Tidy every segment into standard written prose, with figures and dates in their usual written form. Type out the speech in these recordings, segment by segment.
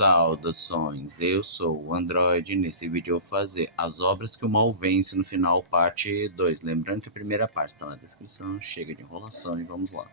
Saudações, eu sou o Android. Nesse vídeo eu vou fazer As Obras que o Mal Vence no final, parte 2. Lembrando que a primeira parte está na descrição, chega de enrolação e vamos lá.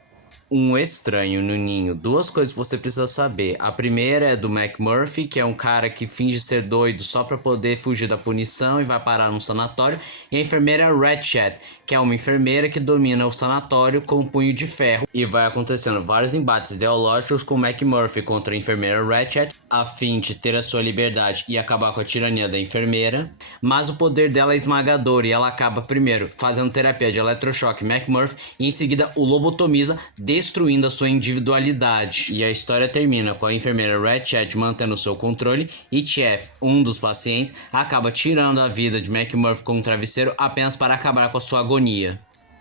Um estranho no ninho. Duas coisas que você precisa saber. A primeira é do McMurphy, que é um cara que finge ser doido só para poder fugir da punição e vai parar num sanatório. E a enfermeira Ratchet, que é uma enfermeira que domina o sanatório com um punho de ferro. E vai acontecendo vários embates ideológicos com o McMurphy contra a enfermeira Ratchet, a fim de ter a sua liberdade e acabar com a tirania da enfermeira. Mas o poder dela é esmagador e ela acaba primeiro fazendo terapia de eletrochoque McMurphy e em seguida o lobotomiza, destruindo a sua individualidade. E a história termina com a enfermeira Ratchet mantendo seu controle e Chef, um dos pacientes, acaba tirando a vida de McMurphy com um travesseiro apenas para acabar com a sua agonia.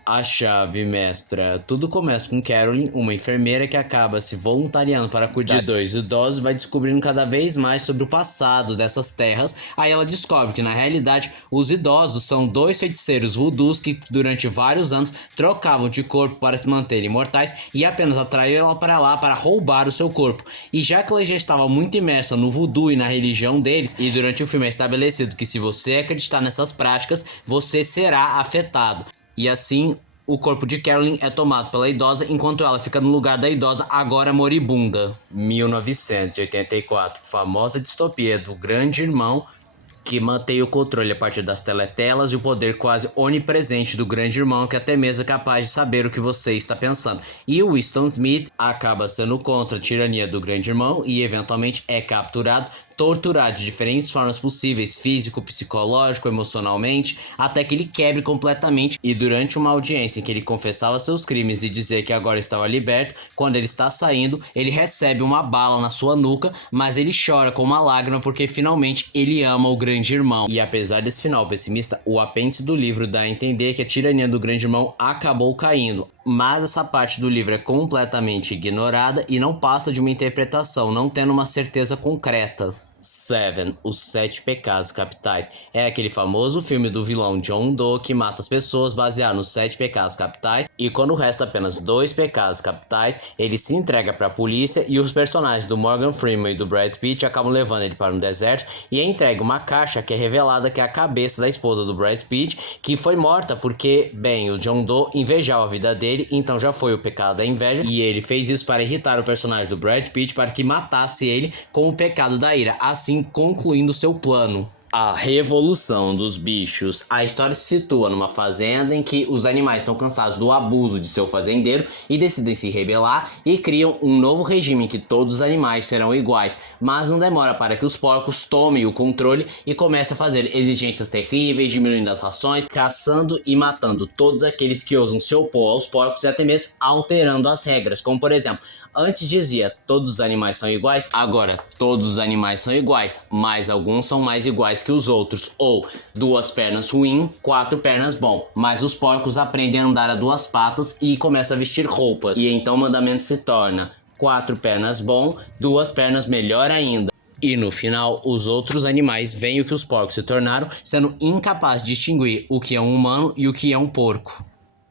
A chave mestra. Tudo começa com Carolyn, uma enfermeira que acaba se voluntariando para cuidar de dois idosos e vai descobrindo cada vez mais sobre o passado dessas terras. Aí ela descobre que na realidade os idosos são dois feiticeiros voodoos que durante vários anos trocavam de corpo para se manterem imortais e apenas atraíram ela para lá para roubar o seu corpo. E já que ela já estava muito imersa no voodoo e na religião deles, e durante o filme é estabelecido que se você acreditar nessas práticas, você será afetado. E assim, o corpo de Carolyn é tomado pela idosa, enquanto ela fica no lugar da idosa, agora moribunda. 1984, famosa distopia do Grande Irmão, que mantém o controle a partir das teletelas e o poder quase onipresente do Grande Irmão, que até mesmo é capaz de saber o que você está pensando. E o Winston Smith acaba sendo contra a tirania do Grande Irmão e eventualmente é capturado, torturado de diferentes formas possíveis, físico, psicológico, emocionalmente, até que ele quebre completamente. E durante uma audiência em que ele confessava seus crimes e dizia que agora estava liberto, quando ele está saindo, ele recebe uma bala na sua nuca, mas ele chora com uma lágrima porque finalmente ele ama o Grande Irmão. E apesar desse final pessimista, o apêndice do livro dá a entender que a tirania do Grande Irmão acabou caindo. Mas essa parte do livro é completamente ignorada e não passa de uma interpretação, não tendo uma certeza concreta. Seven, Os Sete Pecados Capitais, é aquele famoso filme do vilão John Doe que mata as pessoas baseado nos 7 pecados capitais, e quando resta apenas 2 pecados capitais, ele se entrega para a polícia e os personagens do Morgan Freeman e do Brad Pitt acabam levando ele para um deserto e entrega uma caixa que é revelada que é a cabeça da esposa do Brad Pitt, que foi morta porque, bem, o John Doe invejava a vida dele, então já foi o pecado da inveja, e ele fez isso para irritar o personagem do Brad Pitt para que matasse ele com o pecado da ira, assim concluindo seu plano. A Revolução dos Bichos. A história se situa numa fazenda em que os animais estão cansados do abuso de seu fazendeiro e decidem se rebelar e criam um novo regime em que todos os animais serão iguais, mas não demora para que os porcos tomem o controle e comecem a fazer exigências terríveis, diminuindo as rações, caçando e matando todos aqueles que ousam se opor aos porcos e até mesmo alterando as regras, como por exemplo, antes dizia todos os animais são iguais, agora todos os animais são iguais, mas alguns são mais iguais que os outros, ou 2 pernas ruim, 4 pernas bom, mas os porcos aprendem a andar a 2 patas e começam a vestir roupas, e então o mandamento se torna 4 pernas bom, 2 pernas melhor ainda. E no final, os outros animais veem o que os porcos se tornaram, sendo incapazes de distinguir o que é um humano e o que é um porco.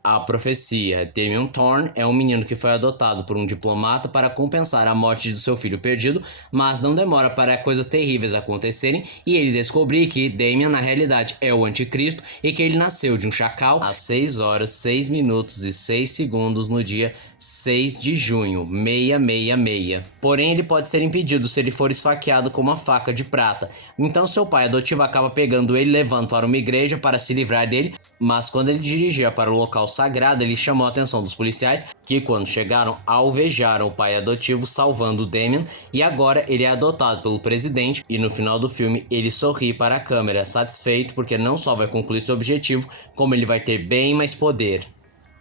A profecia. Damien Thorne é um menino que foi adotado por um diplomata para compensar a morte do seu filho perdido, mas não demora para coisas terríveis acontecerem e ele descobrir que Damien na realidade é o anticristo e que ele nasceu de um chacal às 6 horas, 6 minutos e 6 segundos no dia 6 de junho, 666. Porém, ele pode ser impedido se ele for esfaqueado com uma faca de prata. Então seu pai adotivo acaba pegando ele e levando para uma igreja para se livrar dele, mas quando ele dirigia para o local sagrado, ele chamou a atenção dos policiais, que quando chegaram, alvejaram o pai adotivo, salvando Damien, e agora ele é adotado pelo presidente, e no final do filme ele sorri para a câmera, satisfeito porque não só vai concluir seu objetivo, como ele vai ter bem mais poder.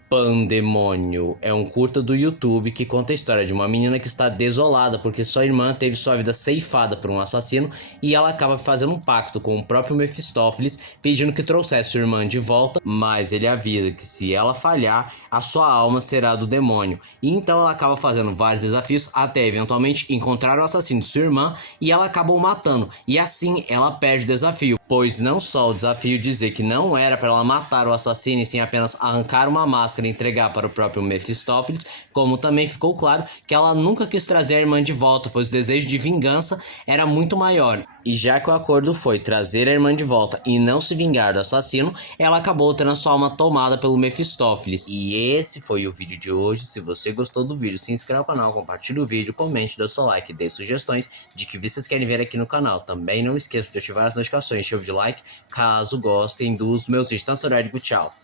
Pandemônio é um curta do YouTube que conta a história de uma menina que está desolada porque sua irmã teve sua vida ceifada por um assassino e ela acaba fazendo um pacto com o próprio Mephistófeles pedindo que trouxesse sua irmã de volta, mas ele avisa que se ela falhar, a sua alma será do demônio. E então ela acaba fazendo vários desafios até eventualmente encontrar o assassino de sua irmã e ela acaba o matando, e assim ela perde o desafio, pois não só o desafio dizer que não era para ela matar o assassino e sim apenas arrancar uma máscara queria entregar para o próprio Mefistófeles, como também ficou claro que ela nunca quis trazer a irmã de volta, pois o desejo de vingança era muito maior. E já que o acordo foi trazer a irmã de volta e não se vingar do assassino, ela acabou tendo a sua alma tomada pelo Mefistófeles. E esse foi o vídeo de hoje. Se você gostou do vídeo, se inscreva no canal, compartilhe o vídeo, comente, dê o seu like, dê sugestões de que vocês querem ver aqui no canal. Também não esqueça de ativar as notificações, chave de like, caso gostem dos meus vídeos. Então, tchau.